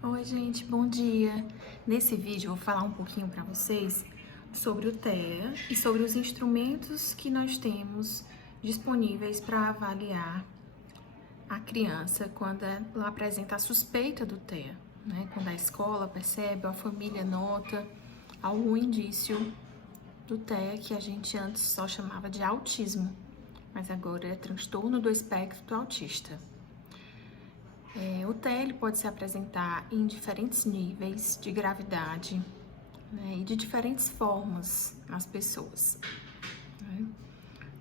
Oi, gente, bom dia. Nesse vídeo eu vou falar um pouquinho para vocês sobre o TEA e sobre os instrumentos que nós temos disponíveis para avaliar a criança quando ela apresenta a suspeita do TEA, né? Quando a escola percebe, ou a família nota algum indício do TEA que a gente antes só chamava de autismo, mas agora é transtorno do espectro autista. O TEA ele pode se apresentar em diferentes níveis de gravidade, né, e de diferentes formas nas pessoas, né?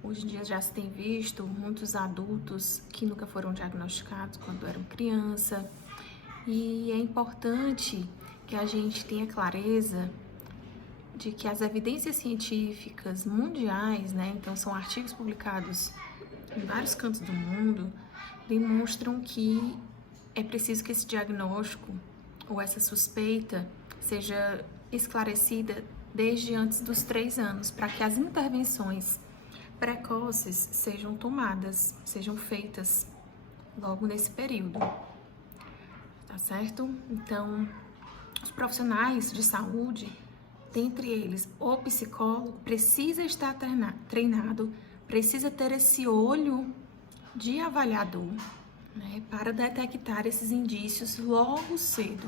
Hoje em dia já se tem visto muitos adultos que nunca foram diagnosticados quando eram criança, e é importante que a gente tenha clareza de que as evidências científicas mundiais, né, então são artigos publicados em vários cantos do mundo, demonstram que é preciso que esse diagnóstico ou essa suspeita seja esclarecida desde antes dos 3 anos, para que as intervenções precoces sejam tomadas, sejam feitas logo nesse período, tá certo? Então, os profissionais de saúde, dentre eles o psicólogo, precisa estar treinado, precisa ter esse olho de avaliador, né, para detectar esses indícios logo cedo,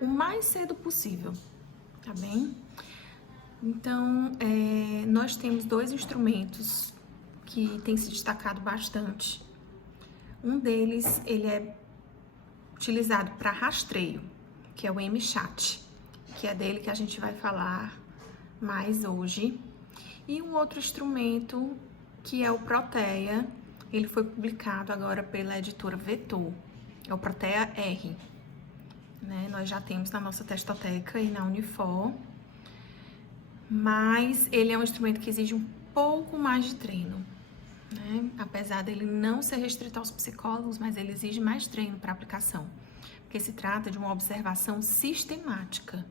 o mais cedo possível, tá bem? Então, nós temos 2 instrumentos que têm se destacado bastante. Um deles, ele é utilizado para rastreio, que é o MChat, que é dele que a gente vai falar mais hoje. E um outro instrumento, que é o Protea, ele foi publicado agora pela editora Vetor, é o Protea R, né? Nós já temos na nossa Testoteca e na Unifor, mas ele é um instrumento que exige um pouco mais de treino, né? Apesar dele não ser restrito aos psicólogos, mas ele exige mais treino para aplicação, porque se trata de uma observação sistemática.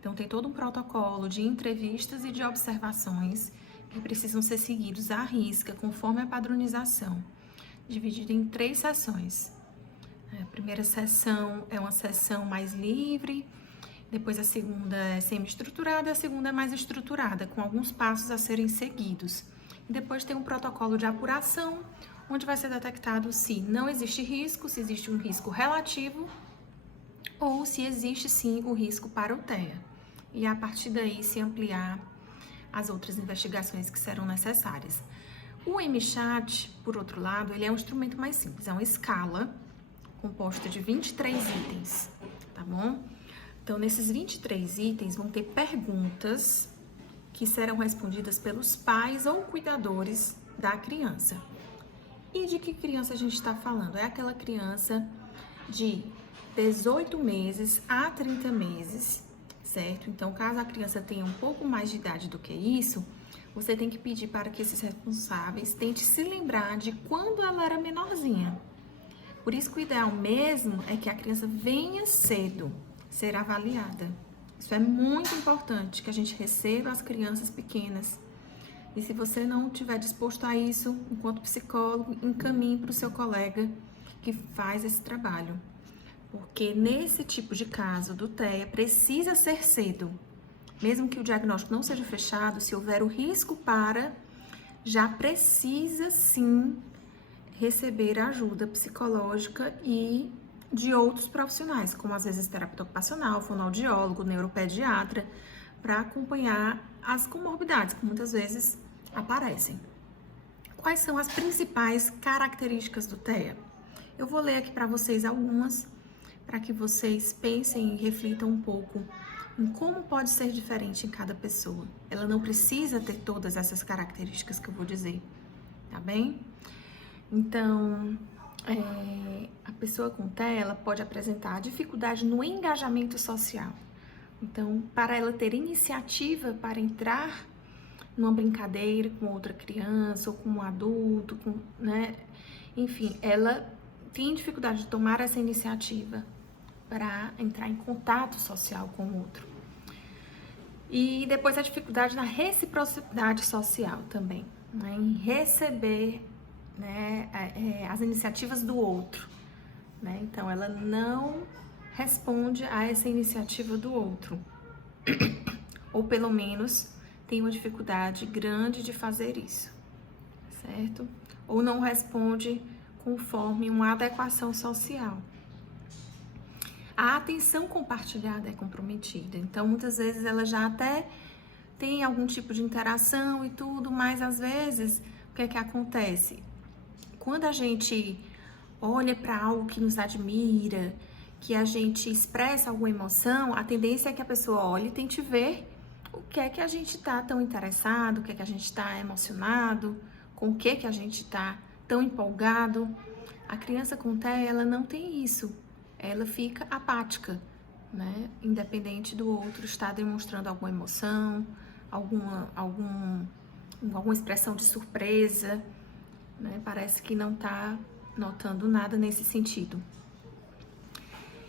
Então tem todo um protocolo de entrevistas e de observações que precisam ser seguidos à risca, conforme a padronização, dividido em 3 sessões. A primeira sessão é uma sessão mais livre, depois a segunda é semi-estruturada, a segunda é mais estruturada, com alguns passos a serem seguidos. E depois tem um protocolo de apuração, onde vai ser detectado se não existe risco, se existe um risco relativo, ou se existe sim o risco para o TEA. E a partir daí se ampliar as outras investigações que serão necessárias. O MChat, por outro lado, ele é um instrumento mais simples, é uma escala composta de 23 itens, tá bom? Então, nesses 23 itens vão ter perguntas que serão respondidas pelos pais ou cuidadores da criança. E de que criança a gente está falando? É aquela criança de 18 meses a 30 meses, certo? Então, caso a criança tenha um pouco mais de idade do que isso, você tem que pedir para que esses responsáveis tentem se lembrar de quando ela era menorzinha. Por isso que o ideal mesmo é que a criança venha cedo ser avaliada. Isso é muito importante, que a gente receba as crianças pequenas. E se você não estiver disposto a isso, enquanto psicólogo, encaminhe para o seu colega que faz esse trabalho. Porque nesse tipo de caso do TEA precisa ser cedo. Mesmo que o diagnóstico não seja fechado, se houver o risco para, já precisa sim receber ajuda psicológica e de outros profissionais, como às vezes terapeuta ocupacional, fonoaudiólogo, neuropediatra, para acompanhar as comorbidades que muitas vezes aparecem. Quais são as principais características do TEA? Eu vou ler aqui para vocês algumas, para que vocês pensem e reflitam um pouco em como pode ser diferente em cada pessoa. Ela não precisa ter todas essas características que eu vou dizer, tá bem? Então, a pessoa com TEA, ela pode apresentar dificuldade no engajamento social. Então, para ela ter iniciativa para entrar numa brincadeira com outra criança ou com um adulto, né? Enfim, ela tem dificuldade de tomar essa iniciativa para entrar em contato social com o outro. E depois a dificuldade na reciprocidade social também, né? Em receber, né, as iniciativas do outro, né? Então ela não responde a essa iniciativa do outro, ou pelo menos tem uma dificuldade grande de fazer isso, certo? Ou não responde conforme uma adequação social. A atenção compartilhada é comprometida, então muitas vezes ela já até tem algum tipo de interação e tudo, mas às vezes o que é que acontece? Quando a gente olha para algo que nos admira, que a gente expressa alguma emoção, a tendência é que a pessoa olhe e tente ver o que é que a gente está tão interessado, o que é que a gente está emocionado, com o que é que a gente está tão empolgado. A criança com TEA, ela não tem isso, ela fica apática, né? Independente do outro estar demonstrando alguma emoção, alguma expressão de surpresa, né? Parece que não está notando nada nesse sentido.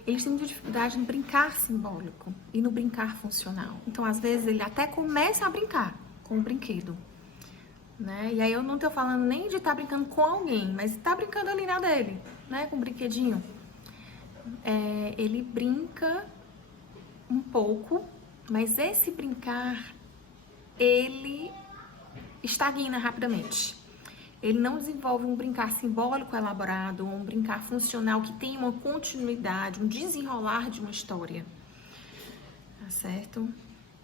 Eles têm muita dificuldade no brincar simbólico e no brincar funcional. Então, às vezes, ele até começa a brincar com o brinquedo, né? E aí eu não tô falando nem de estar brincando com alguém, mas tá brincando ali na dele, né? Com o brinquedinho. Ele brinca um pouco, mas esse brincar, ele estagna rapidamente. Ele não desenvolve um brincar simbólico elaborado, um brincar funcional que tem uma continuidade, um desenrolar de uma história, tá certo?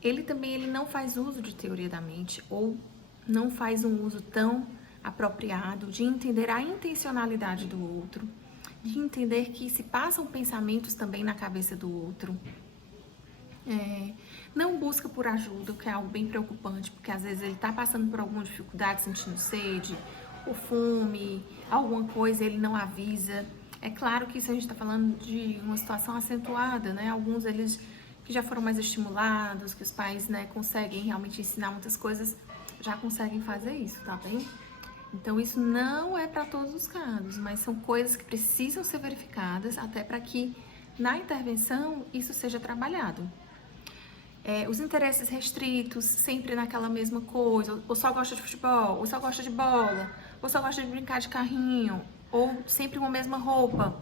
Ele não faz uso de teoria da mente ou não faz um uso tão apropriado de entender a intencionalidade do outro, de entender que se passam pensamentos também na cabeça do outro. Não busca por ajuda, o que é algo bem preocupante, porque às vezes ele está passando por alguma dificuldade, sentindo sede, ou fome, alguma coisa, ele não avisa. É claro que isso a gente está falando de uma situação acentuada, né? Alguns eles que já foram mais estimulados, que os pais, né, conseguem realmente ensinar muitas coisas, já conseguem fazer isso, tá bem? Então isso não é para todos os casos, mas são coisas que precisam ser verificadas até para que na intervenção isso seja trabalhado. Os interesses restritos, sempre naquela mesma coisa, ou só gosta de futebol, ou só gosta de bola, ou só gosta de brincar de carrinho, ou sempre com a mesma roupa.